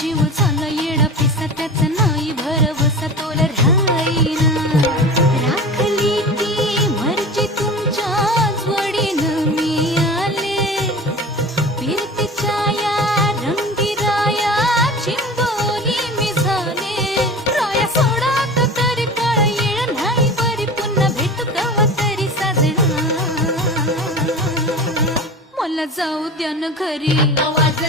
जीव झाला येडा पिसा त्याचा नाही भरवसा तोल राहीना राखली ती मर्जी तुमच्याच वडीनं मी आले फिरतीच्या या रंगी राया चिंबोली मी झाले राया सोडात तरी काळ येळ नाही बरी पुन्हा भेटू कवा तरी साजना मला जाऊ द्या न घरी आवाज